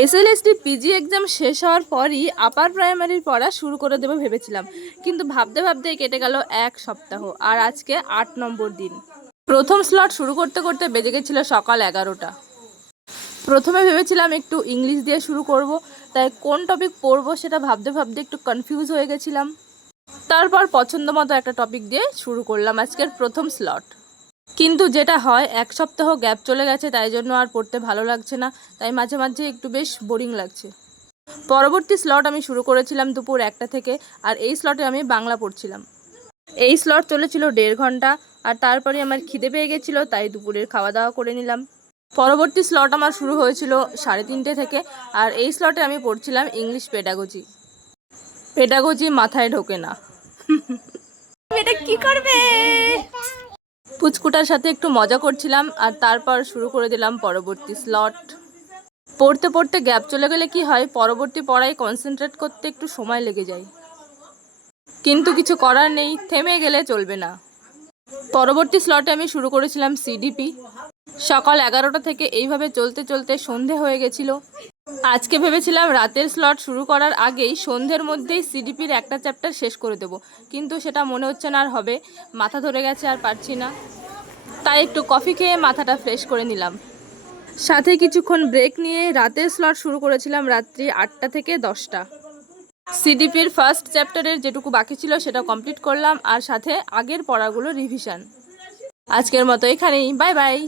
SLST PG exam শেষ হওয়ার পরই আপার প্রাইমারির পড়া শুরু করে দেবো ভেবেছিলাম, কিন্তু ভাবতে ভাবতে কেটে গেল এক সপ্তাহ। আর আজকে 8 নম্বর দিন। প্রথম স্লট শুরু করতে করতে বেজে গেছিল সকাল 11টা। প্রথমে ভেবেছিলাম একটু ইংলিশ দিয়ে শুরু করব, তাই কোন টপিক পড়বো সেটা ভাবতে ভাবতে একটু কনফিউজ হয়ে গেছিলাম। তারপর পছন্দ মতো একটা টপিক দিয়ে শুরু করলাম আজকের প্রথম স্লট। কিন্তু যেটা হয়, এক সপ্তাহ গ্যাপ চলে গেছে, তাই জন্য আর পড়তে ভালো লাগছে না, তাই মাঝে মাঝে একটু বেশ বোরিং লাগছে। পরবর্তী স্লট আমি শুরু করেছিলাম দুপুর 1টা থেকে, আর এই স্লটে আমি বাংলা পড়ছিলাম। এই স্লট চলেছিল 1.5 ঘন্টা, আর তারপরে আমার খিদে পেয়ে গেছিলো, তাই দুপুরের খাওয়া দাওয়া করে নিলাম। পরবর্তী স্লট আমার শুরু হয়েছিল 3:30 থেকে, আর এই স্লটে আমি পড়ছিলাম ইংলিশ পেডাগোজি। পেডাগোজি মাথায় ঢোকে না। এটা কি করবে? পুচকুটার সাথে একটু মজা করছিলাম, আর তারপর শুরু করে দিলাম পরবর্তী স্লট। পড়তে পড়তে গ্যাপ চলে গেলে কি হয়, পরবর্তী পড়ায় কনসেন্ট্রেট করতে একটু সময় লেগে যায়, কিন্তু কিছু করার নেই, থেমে গেলে চলবে না। পরবর্তী স্লটে আমি শুরু করেছিলাম সিডিপি। সকাল 11টা থেকে এইভাবে চলতে চলতে সন্ধে হয়ে গেছিল। আজকে ভেবেছিলাম রাতের স্লট শুরু করার আগেই সন্ধ্যের মধ্যেই সিডিপির একটা চ্যাপ্টার শেষ করে দেব, কিন্তু সেটা মনে হচ্ছে না আর হবে। মাথা ধরে গেছে, আর পারছি না। তাই একটু কফি খেয়ে মাথাটা ফ্রেশ করে নিলাম। সাথে কিছুক্ষণ ব্রেক নিয়ে রাতের স্লট শুরু করেছিলাম রাত্রি 8টা থেকে 10টা। সিডিপির ফার্স্ট চ্যাপ্টারের যেটুকু বাকি ছিল সেটা কমপ্লিট করলাম, আর সাথে আগের পড়াগুলো রিভিশন। আজকের মতো এখানেই, বাই বাই।